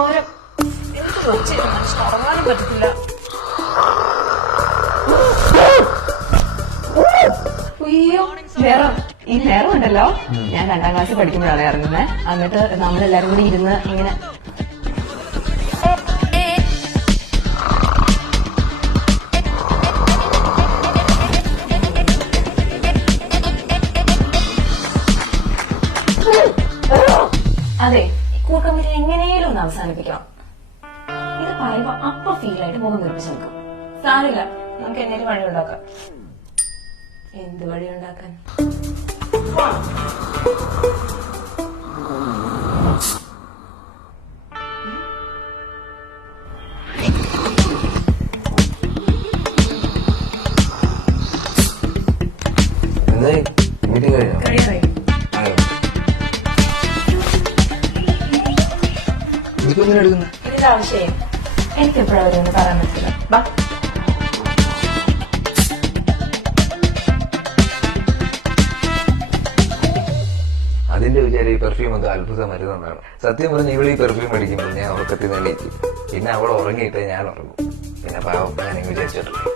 എന്തോരം എന്ത് വെച്ചിരുന്നു ഉറങ്ങാനും പറ്റത്തില്ല. അയ്യോ ഈ നേരം ഉണ്ടല്ലോ, ഞാൻ 2ാം ക്ലാസ്സിൽ പഠിക്കുമ്പോഴാണ് ഇറങ്ങുന്നത്. എന്നിട്ട് നമ്മളെല്ലാരും കൂടി ഇരുന്ന് ഇങ്ങനെ അതെ കൂട്ടമിരി എങ്ങനെയും ഒന്ന് അവസാനിപ്പിക്കണം. ഇത് പറയുമ്പോ അപ്പൊ ഫീലായിട്ട് മുഖം നിർമ്മിച്ചു നിൽക്കും. സാരില്ല, നമുക്ക് എന്തെങ്കിലും വഴി ഉണ്ടാക്കാം. എന്ത് വഴി ഉണ്ടാക്കാൻ? ഇതിന്റെ ആവശ്യം എനിക്കെപ്പോഴാ വരുമെന്ന് പറയാൻ പറ്റില്ല. അതിന്റെ വിചാരം ഈ പെർഫ്യൂം എന്തോ അത്ഭുത മരുന്നെന്നാണ്. സത്യം പറഞ്ഞ ഇവിടെ ഈ പെർഫ്യൂം അടിക്കുമ്പോൾ ഞാൻ ഉറക്കത്തിൽ നിന്ന് എണീക്കും. പിന്നെ അവൾ ഉറങ്ങിയിട്ട് ഞാൻ ഉറങ്ങും. പിന്നെ പാവം ഞാൻ വിചാരിച്ചിട്ടില്ല.